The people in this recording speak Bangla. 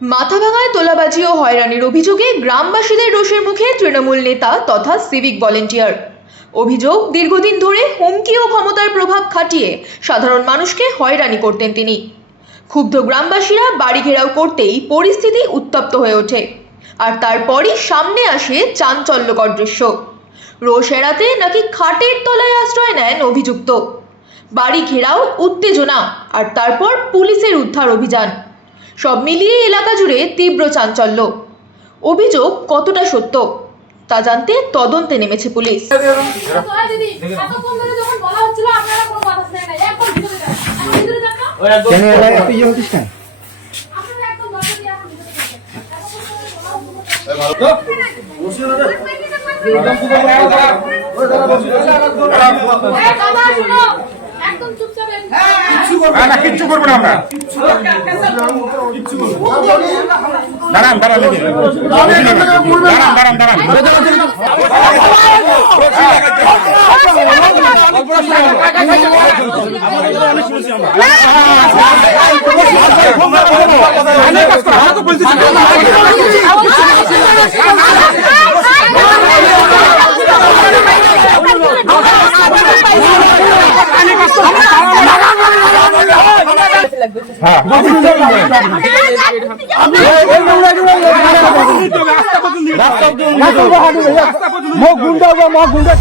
মাথাভাঙায় তোলাবাজি ও হয়রানির অভিযোগে গ্রামবাসীদের রোষের মুখে তৃণমূল নেতা তথা সিভিক ভলেন্টিয়ার। অভিযোগ, দীর্ঘদিন ধরে হুমকি ও ক্ষমতার প্রভাব খাটিয়ে সাধারণ মানুষকে হয়রানি করতেন তিনি। ক্ষুব্ধ গ্রামবাসীরা বাড়ি ঘেরাও করতেই পরিস্থিতি উত্তপ্ত হয়ে ওঠে, আর তারপরই সামনে আসে চাঞ্চল্যকর দৃশ্য। রোষ এড়াতে নাকি খাটের তলায় আশ্রয় নেন অভিযুক্ত। বাড়ি ঘেরাও, উত্তেজনা, আর তারপর পুলিশের উদ্ধার অভিযান, সব মিলিয়ে এলাকা জুড়ে তীব্র চাঞ্চল্য। অভিযোগ কতটা সত্য তা জানতে তদন্তে নেমেছে পুলিশ। কিচ্ছু করবো না আমরা। দাঁড়ান দাঁড়ান দাঁড়ান দাঁড়ান দাঁড়ান गुंडा